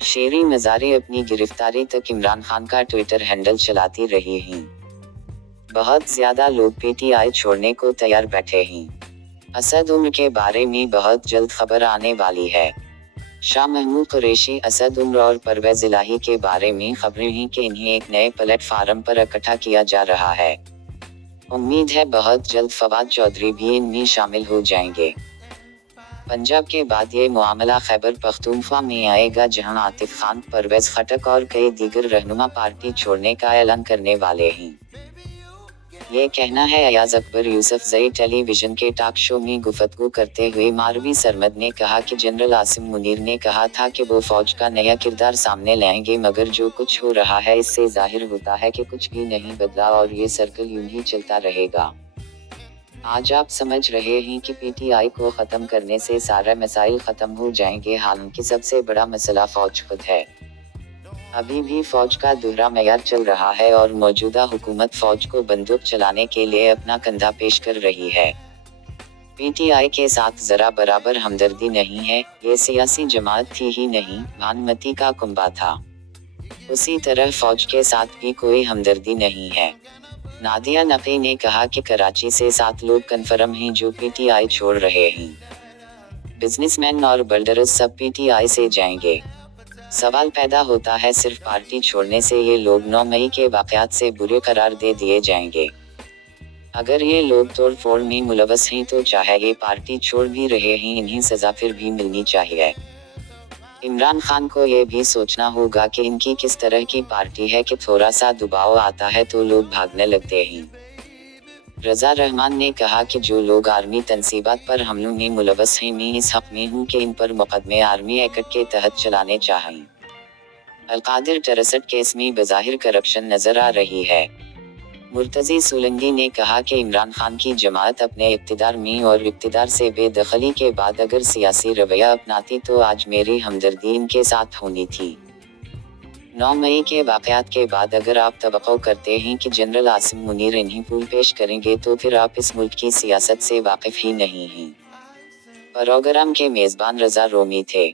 शेरी मज़ारी अपनी गिरफ्तारी तक इमरान खान का ट्विटर हैंडल चलाती रही हैं। बहुत ज्यादा लोग पीटीआई छोड़ने को तैयार बैठे हैं। असद उम्र के बारे में बहुत जल्द खबर आने वाली है। शाह महमूद कुरैशी, असद उम्र और परवेज इलाही के बारे में खबरें हैं कि इन्हें एक नए प्लेटफार्म पर इकट्ठा किया जा रहा है। उम्मीद है बहुत जल्द फवाद चौधरी भी इनमें शामिल हो जाएंगे। पंजाब के बाद ये मामला खैबर पख्तूनख्वा में आएगा, जहां आतिफ खान, परवेज खटक और कई दीगर रहनुमा पार्टी छोड़ने का ऐलान करने वाले हैं। ये कहना है अयाज अकबर यूसुफजई टेलीविजन के टॉक शो में गुफ्तगू करते हुए मारवी सरमद ने कहा कि जनरल आसिम मुनीर ने कहा था कि वो फौज का नया किरदार सामने लाएंगे, मगर जो कुछ हो रहा है इससे जाहिर होता है कि कुछ भी नहीं बदला और ये सर्कल यूं ही चलता रहेगा। आज आप समझ रहे हैं कि पीटीआई को ख़त्म करने से सारे मसाइल ख़त्म हो जाएंगे, हालांकि सबसे बड़ा मसला फौज खुद है। अभी भी फौज का दोहरा मैयार चल रहा है और मौजूदा हुकूमत फौज को बंदूक चलाने के लिए अपना कंधा पेश कर रही है। पीटीआई के साथ जरा बराबर हमदर्दी नहीं है। ये सियासी जमात थी ही नहीं, भानुमती का कुंबा था। उसी तरह फौज के साथ भी कोई हमदर्दी नहीं है। नादिया नकी ने कहा कि कराची से 7 लोग कन्फर्म हैं जो पीटीआई छोड़ रहे हैं। बिजनेसमैन और बिल्डर्स सब पीटीआई से जाएंगे। सवाल पैदा होता है सिर्फ पार्टी छोड़ने से ये लोग 9 मई के वाक़यात से बुरे करार दे दिए जाएंगे। अगर ये लोग तोड़ फोड़ में मुलवस हैं तो चाहे ये पार्टी छोड़ भी रहे हैं, इन्हें सज़ा फिर भी मिलनी चाहिए। इमरान खान को ये भी सोचना होगा कि इनकी किस तरह की पार्टी है कि थोड़ा सा दबाव आता है तो लोग भागने लगते हैं। रज़ा रहमान ने कहा कि जो लोग आर्मी तंसीबात पर हमलों में मुलवस हैं, मैं इस हक में हूँ कि इन पर मुकदमे आर्मी एक्ट के तहत चलाने चाहिए। अलकादिर टेररिस्ट केस में बज़ाहिर करप्शन नजर आ रही है। मुर्तज़ी सोलंकी ने कहा कि इमरान खान की जमात अपने इक़्तिदार में और इक़्तिदार से बेदखली के बाद अगर सियासी रवैया अपनाती तो आज मेरी हमदर्दी इनके साथ होनी थी। 9 मई के वाक़यात के बाद अगर आप तवक्को करते हैं कि जनरल आसिम मुनीर इन्हें फूल पेश करेंगे तो फिर आप इस मुल्क की सियासत से वाकिफ़ ही नहीं हैं। प्रोग्राम के मेज़बान रज़ा रोमी थे।